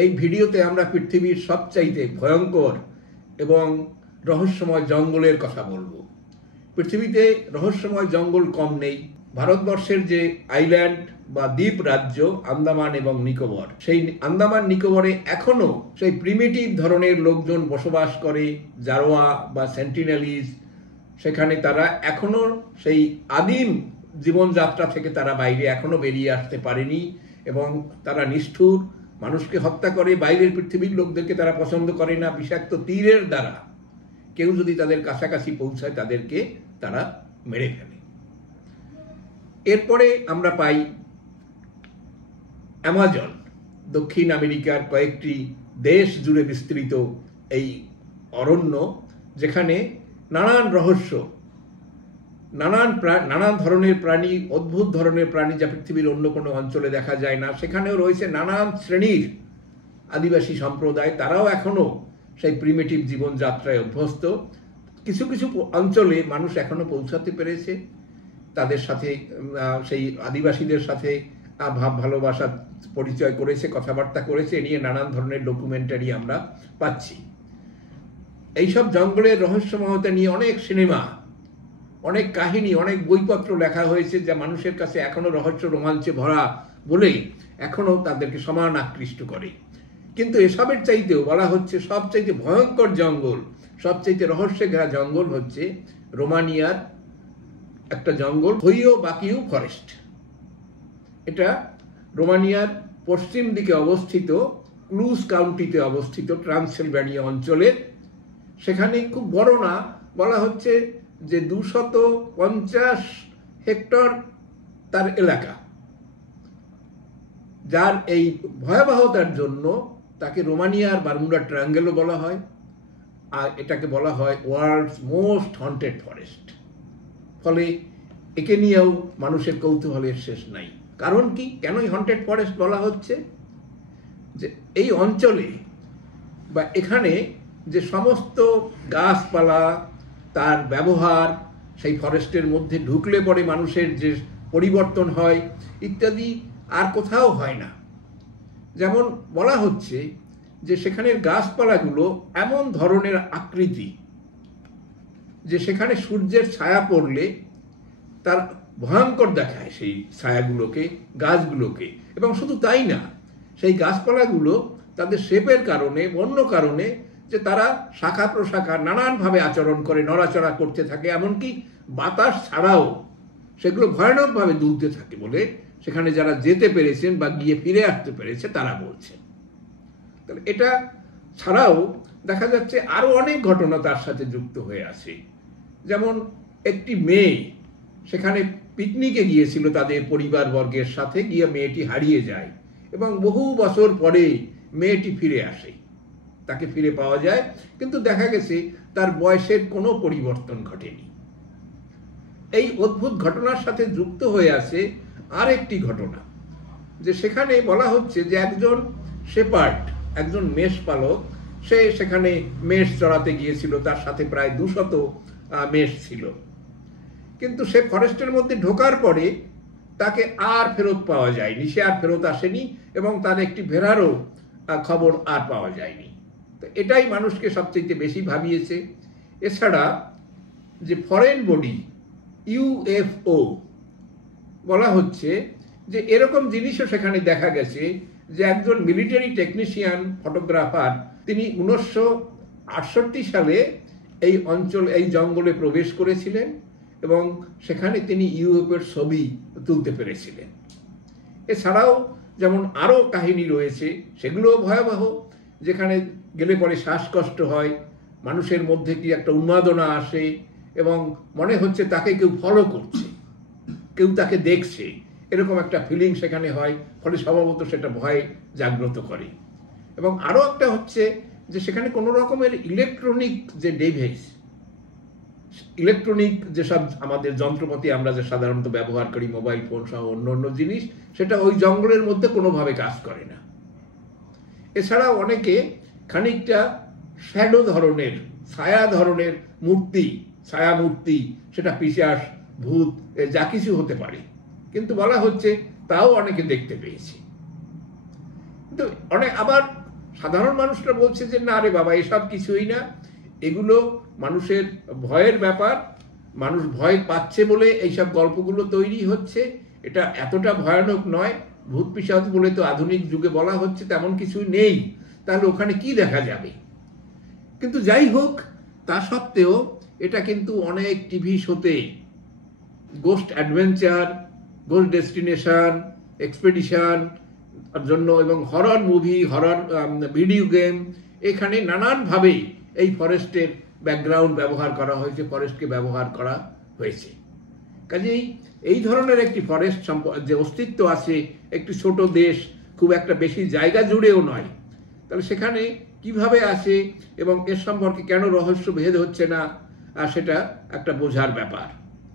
এই ভিডিওতে আমরা পৃথিবীর সবচাইতে ভয়ঙ্কর এবং রহস্যময় জঙ্গলের কথা বলবো। পৃথিবীতে রহস্যময় জঙ্গল কম নেই। ভারতবর্ষের যে আইল্যান্ড বা দ্বীপ রাজ্য আন্দামান এবং নিকোবর, সেই আন্দামান নিকোবরে এখনো সেই প্রিমিটিভ ধরনের লোকজন বসবাস করে, জারোয়া বা সেন্টিনেলিজ। সেখানে তারা এখনো সেই আদিম জীবনযাত্রা থেকে তারা বাইরে এখনো বেরিয়ে আসতে পারেনি এবং তারা নিষ্ঠুর, মানুষকে হত্যা করে। বাইরের পৃথিবীর লোকদেরকে তারা পছন্দ করে না। বিষাক্ত তীরের দ্বারা কেউ যদি তাদের কাছাকাছি পৌঁছায় তাদেরকে তারা মেরে ফেলে। এরপরে আমরা পাই অ্যামাজন, দক্ষিণ আমেরিকার কয়েকটি দেশ জুড়ে বিস্তৃত এই অরণ্য, যেখানে নানান রহস্য, নানান ধরনের প্রাণী, অদ্ভুত ধরনের প্রাণী যা পৃথিবীর অন্য কোনো অঞ্চলে দেখা যায় না। সেখানেও রয়েছে নানান শ্রেণীর আদিবাসী সম্প্রদায়, তারাও এখনো সেই প্রিমিটিভ জীবনযাত্রায় অভ্যস্ত। কিছু কিছু অঞ্চলে মানুষ এখনো পৌঁছাতে পেরেছে, তাদের সাথে সেই আদিবাসীদের সাথে ভাব ভালোবাসা পরিচয় করেছে, কথাবার্তা করেছে। এ নিয়ে নানান ধরনের ডকুমেন্টারি আমরা পাচ্ছি। এইসব জঙ্গলের রহস্যময়তা নিয়ে অনেক সিনেমা, অনেক কাহিনী, অনেক বইপত্র লেখা হয়েছে, যা মানুষের কাছে এখনো রহস্য রোমাঞ্চে ভরা বলেই এখনো তাদেরকে সমান আকৃষ্ট করে। কিন্তু এসবের চাইতেও বলা হচ্ছে সবচাইতে ভয়ঙ্কর জঙ্গল, সবচাইতে রহস্যে ঘেরা জঙ্গল হচ্ছে রোমানিয়ার একটা জঙ্গল, হোইও বাকিউ ফরেস্ট। এটা রোমানিয়ার পশ্চিম দিকে অবস্থিত, ক্লুজ কাউন্টিতে অবস্থিত, ট্রান্সিলভানিয়া অঞ্চলে। সেখানে খুব বড় না, বলা হচ্ছে যে 250 হেক্টর তার এলাকা, যার এই ভয়াবহতার জন্য তাকে রোমানিয়ার বারমুডা ট্রায়াঙ্গেলও বলা হয়, আর এটাকে বলা হয় ওয়ার্ল্ডস মোস্ট হন্টেড ফরেস্ট। ফলে একে নিয়েও মানুষের কৌতূহলের শেষ নাই। কারণ কি, কেনই হন্টেড ফরেস্ট বলা হচ্ছে? যে এই অঞ্চলে বা এখানে যে সমস্ত গাছপালা, তার ব্যবহার, সেই ফরেস্টের মধ্যে ঢুকলে পরে মানুষের যে পরিবর্তন হয় ইত্যাদি আর কোথাও হয় না। যেমন বলা হচ্ছে যে সেখানের গাছপালাগুলো এমন ধরনের আকৃতি যে সেখানে সূর্যের ছায়া পড়লে তার ভয়ঙ্কর দেখায় সেই ছায়াগুলোকে, গাছগুলোকে। এবং শুধু তাই না, সেই গাছপালাগুলো তাদের শেপের কারণে, অন্য কারণে, যে তারা শাখা প্রশাখা নানানভাবে আচরণ করে, নড়াচড়া করতে থাকে, এমনকি বাতাস ছাড়াও সেগুলো ভয়ানকভাবে দুলতে থাকে বলে সেখানে যারা যেতে পেরেছেন বা গিয়ে ফিরে আসতে পেরেছে তারা বলছেন। তাহলে এটা ছাড়াও দেখা যাচ্ছে আরো অনেক ঘটনা তার সাথে যুক্ত হয়ে আছে। যেমন একটি মেয়ে সেখানে পিকনিকে গিয়েছিল তাদের পরিবারবর্গের সাথে, গিয়ে মেয়েটি হারিয়ে যায় এবং বহু বছর পরে মেয়েটি ফিরে আসে, তাকে ফিরে পাওয়া যায়, কিন্তু দেখা গেছে তার বয়সের কোনো পরিবর্তন ঘটেনি। এই অদ্ভুত ঘটনার সাথে যুক্ত হয়ে আছে আর একটি ঘটনা, যে সেখানে বলা হচ্ছে যে একজন শেপার্ড, একজন মেষ পালক, সে সেখানে মেষ চড়াতে গিয়েছিল, তার সাথে প্রায় 200 মেষ ছিল। কিন্তু সে ফরেস্টের মধ্যে ঢোকার পরে তাকে আর ফেরত পাওয়া যায়নি, সে আর ফেরত আসেনি এবং তার একটি ভেড়ারও খবর আর পাওয়া যায়নি। তো এটাই মানুষকে সবচেয়ে বেশি ভাবিয়েছে। এছাড়া যে ফরেন বডি, ইউএফও বলা হচ্ছে যে এরকম জিনিসও সেখানে দেখা গেছে, যে একজন মিলিটারি টেকনিশিয়ান, ফটোগ্রাফার, তিনি 1968 সালে এই জঙ্গলে প্রবেশ করেছিলেন এবং সেখানে তিনি ইউএফওর ছবি তুলতে পেরেছিলেন। এছাড়াও যেমন আরও কাহিনী রয়েছে, সেগুলোও ভয়াবহ, যেখানে গেলে পরে শ্বাসকষ্ট হয়, মানুষের মধ্যে কি একটা উন্মাদনা আসে এবং মনে হচ্ছে তাকে কেউ ফলো করছে, কেউ তাকে দেখছে, এরকম একটা ফিলিং সেখানে হয়। ফলে স্বভাবত সেটা ভয় জাগ্রত করে। এবং আরও একটা হচ্ছে যে সেখানে কোনো রকমের ইলেকট্রনিক যে ডিভাইস, ইলেকট্রনিক যেসব আমাদের যন্ত্রপাতি আমরা যে সাধারণত ব্যবহার করি, মোবাইল ফোন সহ অন্য অন্য জিনিস, সেটা ওই জঙ্গলের মধ্যে কোনোভাবে কাজ করে না। এছাড়াও অনেকে খানিকটা শ্যাডো ধরনের, ছায়া ধরনের মূর্তি, ছায়া মূর্তি, সেটা পিশাচ, ভূত, যা কিছু হতে পারে, কিন্তু বলা হচ্ছে তাও অনেকে দেখতে পেয়েছে। কিন্তু আবার সাধারণ মানুষরা বলছে যে না রে বাবা, এসব কিছুই না, এগুলো মানুষের ভয়ের ব্যাপার, মানুষ ভয় পাচ্ছে বলে এইসব গল্পগুলো তৈরি হচ্ছে, এটা এতটা ভয়ানক নয়, ভূত পিশাচ বলে তো আধুনিক যুগে বলা হচ্ছে, তেমন কিছুই নেই, তাহলে ওখানে কি দেখা যাবে। কিন্তু যাই হোক, তা সত্ত্বেও এটা কিন্তু অনেক টিভি শোতে ghost adventure, ghost destination, expedition জন্য এবং horror movie, horror video game, এখানে নানানভাবে এই ফরেস্টের ব্যাকগ্রাউন্ড ব্যবহার করা হয়েছে, ফরেস্টকে ব্যবহার করা হয়েছে। কাজেই এই ধরনের একটি ফরেস্ট যে অস্তিত্ব আছে, একটি ছোট দেশ, খুব একটা বেশি জায়গা জুড়েও নয়, তাহলে সেখানে কিভাবে আছে এবং এর সম্পর্কে কেন রহস্য ভেদ হচ্ছে না, সেটা একটা বোঝার ব্যাপার।